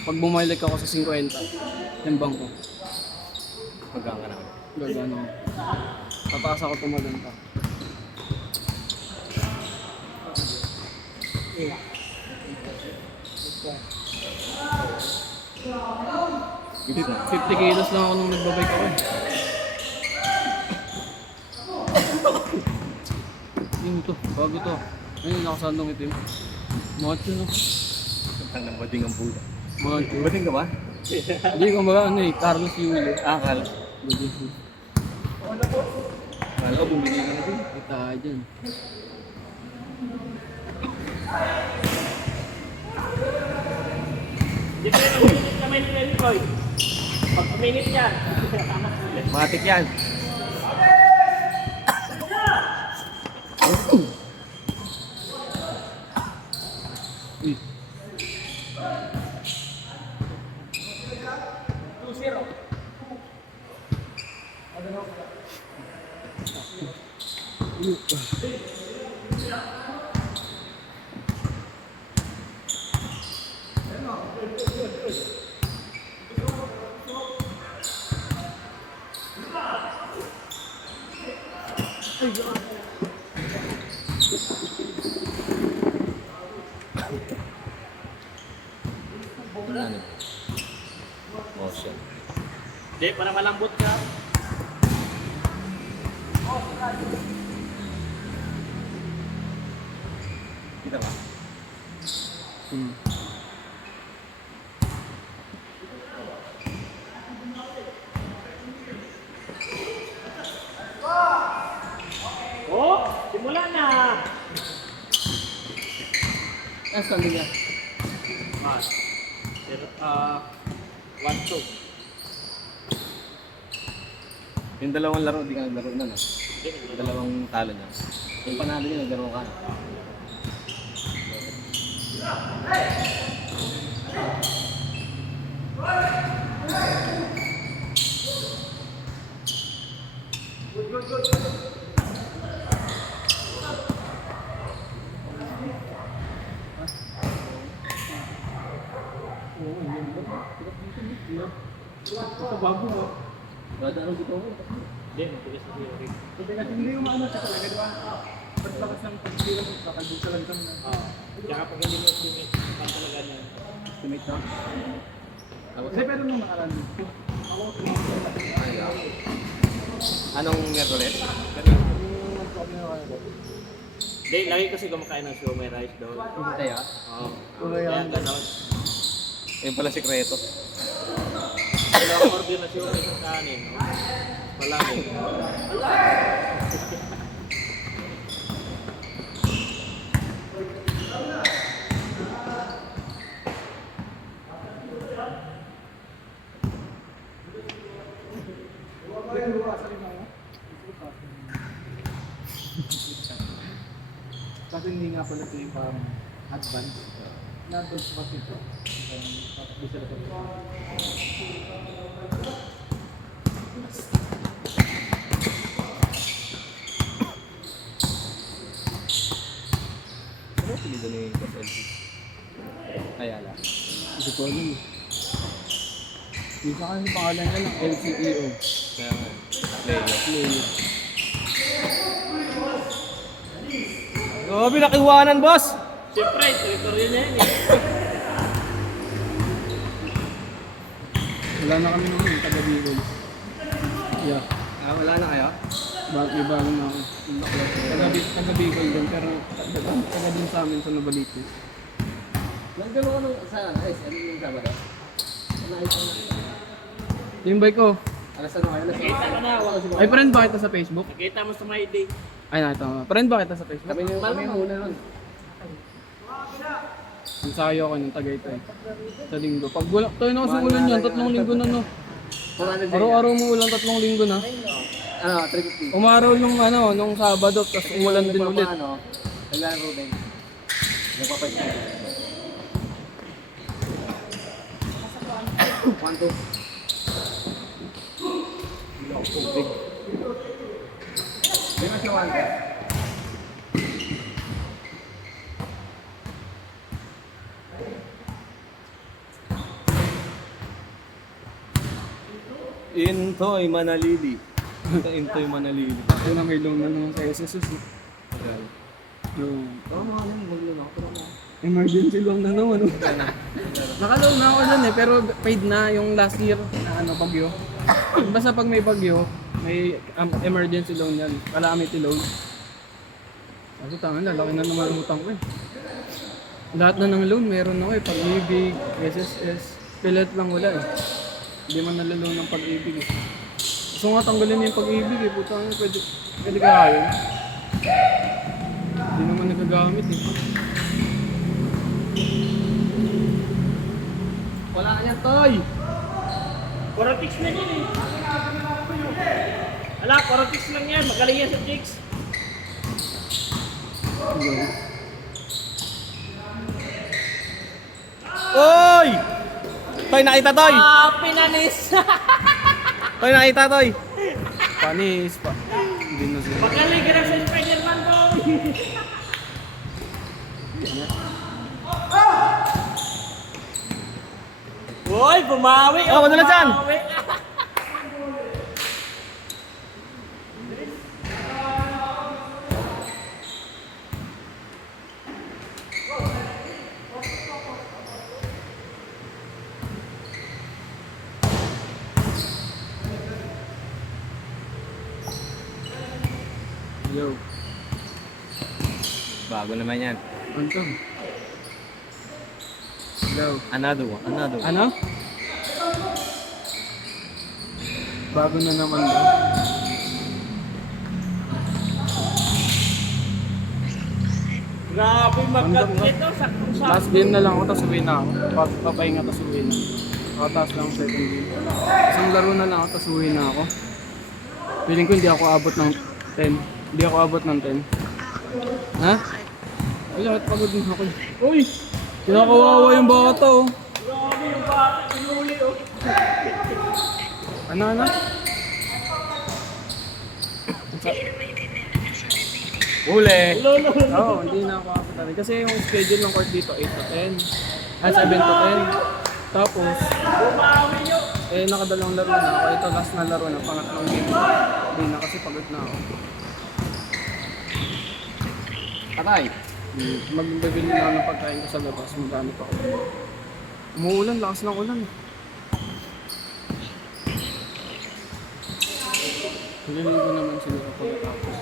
Pag bumalik ako sa 50, timbang ko. Magkaka na. Gagano. Tataas ako tumalanta. Ibig na. 50 kilos lang ako nung nagbabike ako eh. Yun to, bago to. Ayun, nakasandong itim. Macho no. Ang ng bading ang buda. Macho. Bading ka ba? Hindi ko mga ano eh, Carlos Yulo. Akal. Bading. Kala ko bumili ka na din. Kita dyan. Di ba yung minute na may trend ko eh? Pag minute yan. Matik yan. Eh, 2-0. Ano? Motion. Hindi, para malambot ka. Kita ba? hmm. Oh, simula na. Ah, standing yan. Mas. 1-2. Yung dalawang laro, di ka naglaro na, no? Yung dalawang talo niya. Yung panalo niya, naglaro ka na. Ito bago mo. Wala na dito mo. Hindi, matigas na theory. Kasi hindi ko maano siya talaga, di ba? Paglakas ng pagsilang mo, kakagod sa lantam na. Oo. Tsaka pag hindi mo estimate, pang talaga niya. Estimate na. Kasi pero nung nakaraan dito. Ako, Anong net ulit? Hindi, lagi kasi kumakain ng siomay rice doon. Hindi tayo. Oo. Okay, Kaya yan. gano'n. Yung pala sikreto. Dalawang order na siomay sa kanin. No? Palagi. Kasi hindi nga pala ito yung parang advance. Na-advance pa ito. Hindi sila ito. Ano yung pilido ni Boss LC? Ayala. Hindi ko alam eh. Yung sa kanya pangalan niya lang, LCEO. Kaya nga. Player. Player. Grabe, nakiwanan, boss! Siyempre, teritoryo niya yun eh. Wala na kami nung taga Bicol. Yeah. Ah, wala na kayo? May bago na ako. Taga Bicol din, pero taga din sa amin sa Novaliches. Nagdalo ka nung saan? Ay, ano yung Sabado? Yung bike ko. Alas ano kayo? Nakita ka na, wala Ay, friend ba kita sa Facebook? Nakita mo sa my day. Ay, nakita mo. Friend ba kita sa Facebook? Kami muna nun. Ensayo ako ng Tagaytay. Sa linggo. Pag wala, tayo na kasi ulan yan, 3 linggo na no. Araw-araw mo ulan, 3 linggo na. Ano, 350. Umaraw nung ano, nung Sabado, tapos umulan din ulit. Ano, naglalaro din. Nagpapasyal. 1-2. Tubig. Hindi mas na 1-2. Intoy Manalili. Intoy Manalili. Ito na may loan na naman sa SSS. Yung Tama lang, maglulong ako na. emergency loan na naman. Nakaloan na ako dun pero paid na yung last year na bagyo. Basta pag may bagyo, may emergency loan yan. Calamity loan. Ako tama, lalaki na naman ang utang ko eh. Lahat na ng loan, meron ako eh. Pag-ibig, SSS, pilit lang wala eh. Hindi man nalaloan ng pag-ibig eh. Gusto nga tanggalin mo yung pag-ibig eh. Puta nga, pwede kaya. Hindi naman nagagamit eh. Wala ka yan, Toy! Corotix na yun eh. Ala, Corotix lang yan. Magaling yan sa chicks. Oy! Toy, nakita, Toy! Pinanis! Toy, nakita, Toy! Panis pa. Hindi na sila. Magaling ka na sa Spider-Man ko! Uy, bumawi! Oh, madala dyan! Bumawi. Yo. Bago naman yan. Anton. Hello. Another one, another one. Ano? Bago na naman daw. Grabe, mag-cut nito. Saktong-sakto. Last game na lang ako, tapos uwi na ako. Papahinga, tapos uwi na. Nakataas lang second game. Isang laro na lang ako, tapos uwi na ako. Feeling ko hindi ako abot ng 10. Hindi ako abot ng 10. Ha? Ay, lahat pagod na ako. Uy! Kinakawawa yung bata oh. Grabe yung bata. Pinuli oh. Ano? Huli! Lolo. Oo, hindi na ako kapatid. Kasi yung schedule ng court dito 8 to 10. 7 to 10. Tapos, Bumawi yun. nakadalawang laro na ako. Ito last na laro na, pangatlong game. Hindi na kasi pagod na ako. Patay! Magbibili na ako ng pagkain ko sa labas. Magamit ako. Umuulan, lakas ng ulan. Naliligo naman sila pagkatapos.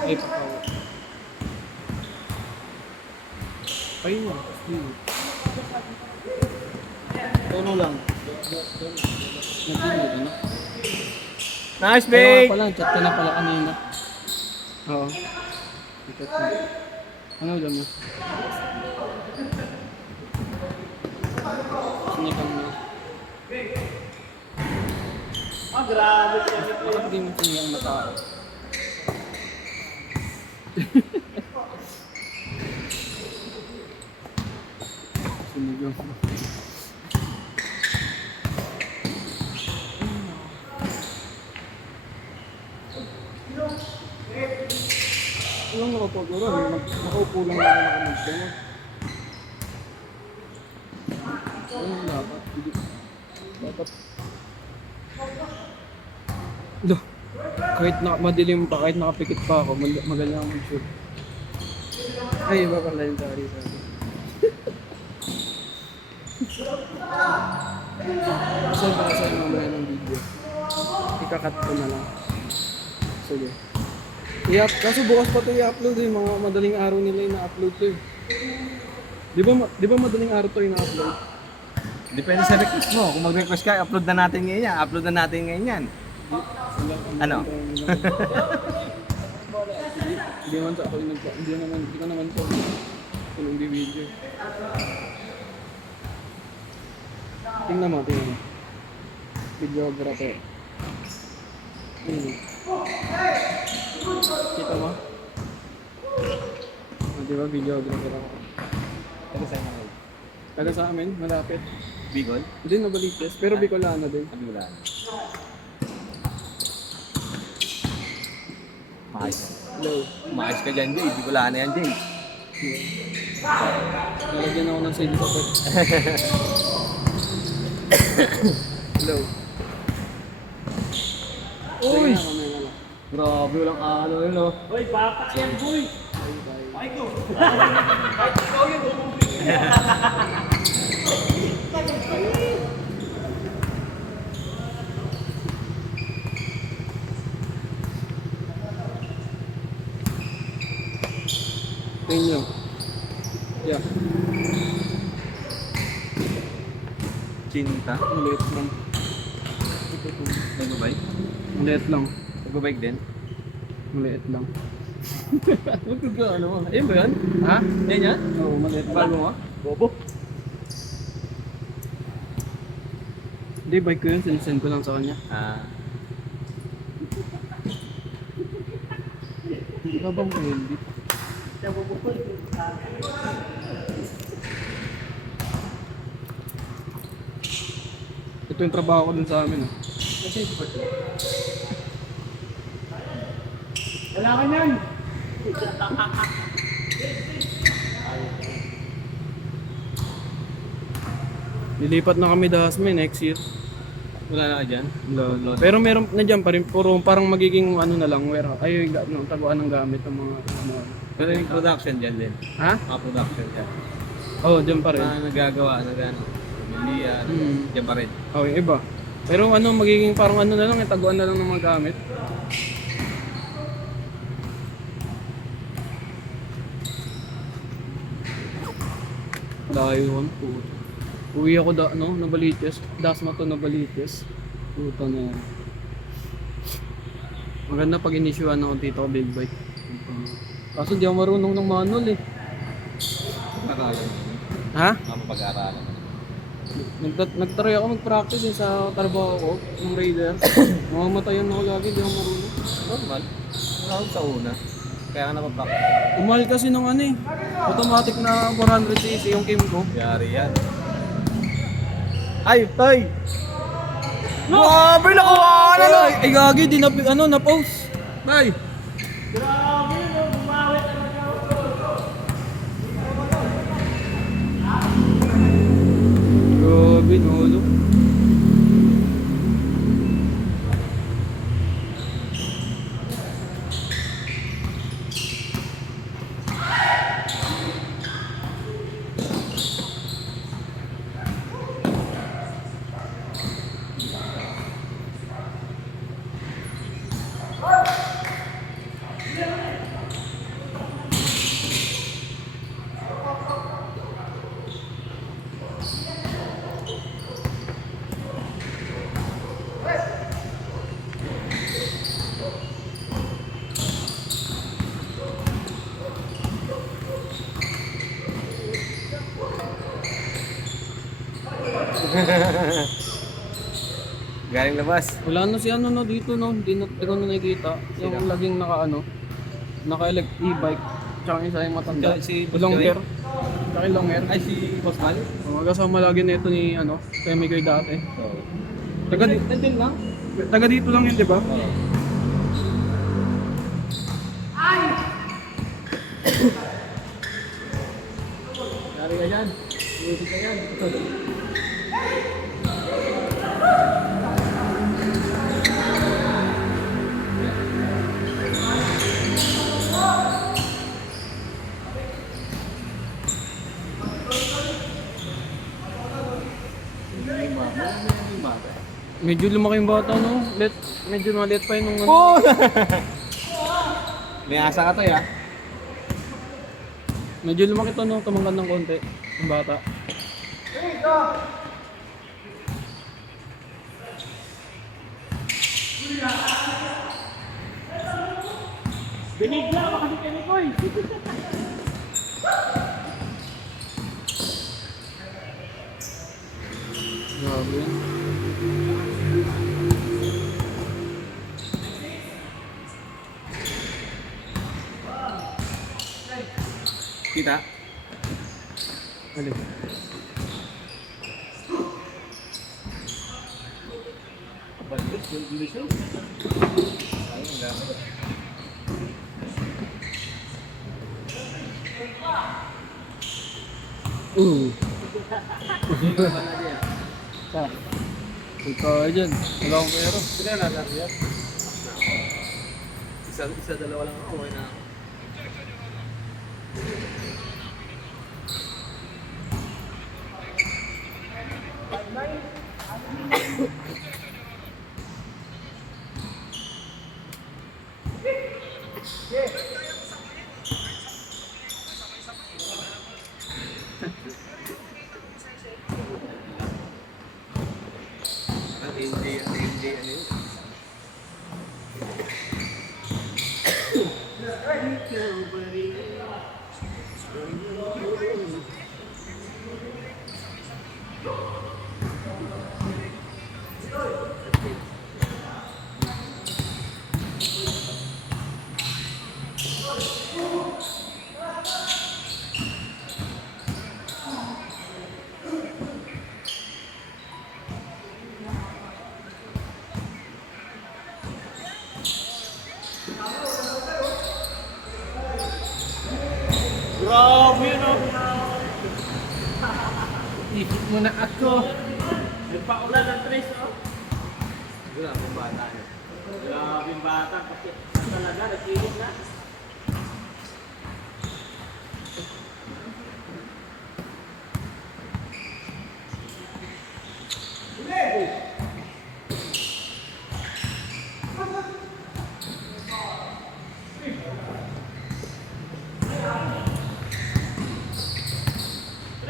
Ay, pakawa. Ayun na, hindi. Tono lang. Nagdinig, ano? Nice, Ano big! nga pala, chat ka na pala kanina. Oo. Chat na. Ano ulam mo? Sinikang na. Ah, grabe siya. Bakit di mo sinigang na tao? Sinigang. Walang nakapagura. Nakaupo lang ako mag-gamot. Walang dapat. Dapat. Loh. Kahit madilim pa, kahit nakapikit pa ako, magaling ako mag-shoot. Ay, iba pala yun. Sorry. Saan ba kasi mamaya ng video? Ikakat ko na lang. Sige. Kaso bukas pa ito i-upload eh. Mga madaling araw nila yung na-upload to eh. Di ba madaling araw to yung na-upload? Depende sa request mo. Kung mag-request ka, upload na natin ngayon yan. Upload na natin ngayon yan. Ano? Hindi naman sa ako yung hindi ko naman to kung hindi video. Tingnan mo. Videographer. Kita mo? Di ba videographer ako? Taga saan na kayo? Taga sa amin, malapit. Bicol? Hindi na Balikles, pero Bicolano din. Sabi ko lang. Maayos. Hello. Maayos ka dyan, Jay. Bicolano yan, Jay. Nalagyan ako ng sale sa Hello. Uy! Mamaya na lang. Grabe, walang ano yun, no? Hoy, bata yan, boy! Ay ko! Tingin nyo. Yeah. Cinta. Ang liit lang. Nagbabike? Ang liit lang. Nagbabike din? Ang liit lang. Huwag ka ano. Ayun ba yan? Ha? Yan yan? Oo, maliit lang. Bago nga? Bobo. Hindi, bike ko yun. Sinisend ko lang sa kanya. Ah. Babang ko hindi. Ito yung trabaho ko dun sa amin. Ah. Wala ka niyan! Lilipat na kami Dasme next year. Wala na ka dyan? Wala. Pero meron na dyan pa rin, puro parang magiging ano na lang, warehouse. Ay, no, taguan ng gamit ng mga ano. Pero yung production dyan din. Ha? Mga production dyan. Oo, oh, dyan pa rin. Na nagagawa, nagano. Pamilya, dyan pa rin. Oh, yung iba. Pero ano, magiging parang ano na lang, taguan na lang ng mga gamit. Layo yun, puto. Uwi ako Nabaliches. Dasma to Nabaliches. Puto na yan. Maganda pag inisyuhan ako dito ko big bike. Kaso di ako marunong ng manual eh. Pag-aralan. Ha? Pag-aralan. Nagtry ako mag-practice eh sa trabaho ko ng Raider. Mamamatayan ako lagi, di ako marunong. Normal. Wala sa una. Kaya ka napapakit. Umahal kasi ng ano eh. Automatic na 400cc yung Kim ko. Yari yan. Ay, tay! Grabe, nakuha ka na! Ay gagi, di na-post. Tay! Grabe, no? Bumawit talaga ako. Grabe, nolo. Galing labas. Wala na si ano no dito no, di ko na nakikita. Yung laging naka-e-bike. Tsaka yung isa yung matanda. Si Boss Longer. Gary. Tsaka yung longer. Ay, si Boss Mal? Magkasama lagi na ito ni Temigoy dati. Oo. Taga lang? Taga dito lang yun, di ba? Yari ka yan. Music ka yan. Medyo lumaki yung bata no. Medyo maliit pa yun nung Oh! May asa ka to ya. Medyo lumaki to no, tumangkad ng konti. Yung bata. Binigla ako kasi kami ko eh. Grabe yun. Kita? Alin? Balis, yung bilis yun. Ayun, dapat. Sa? Ikaw dyan. Wala akong pera. Sila na lang yan. Isa, dalawa lang ako. Okay na ako. Ang NJ, ano yun? Grabe, no? Isip mo na ako. Nagpaulan ng tres, no? Siguro akong bata niya. Grabe yung bata. Kasi talaga, nagsilip na.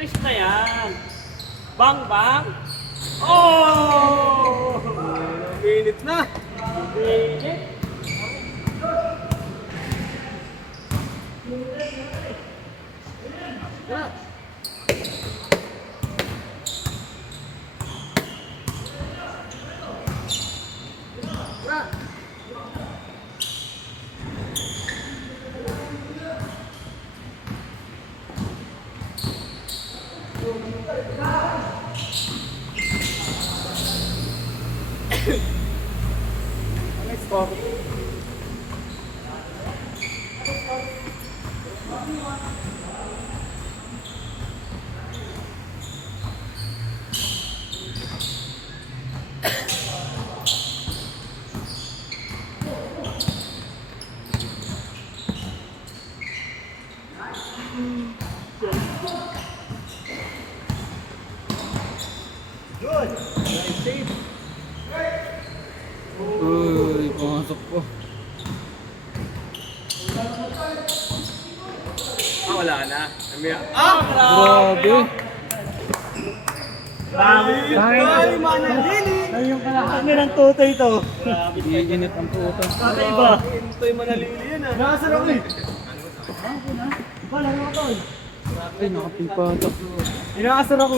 Tres na yan. Bang, bang. Oh! Minute na! Init. Uy, pumasok po. Ah, wala na. Grabe. Ay, manalili! Ay, yung kalahati ng tutay to. Grabe. Iinit ang puto. Kakaiba. Ito'y manalili yan, ah. Nakasar ako eh. Wala, Ay, nakaping patak. Inakasar ako.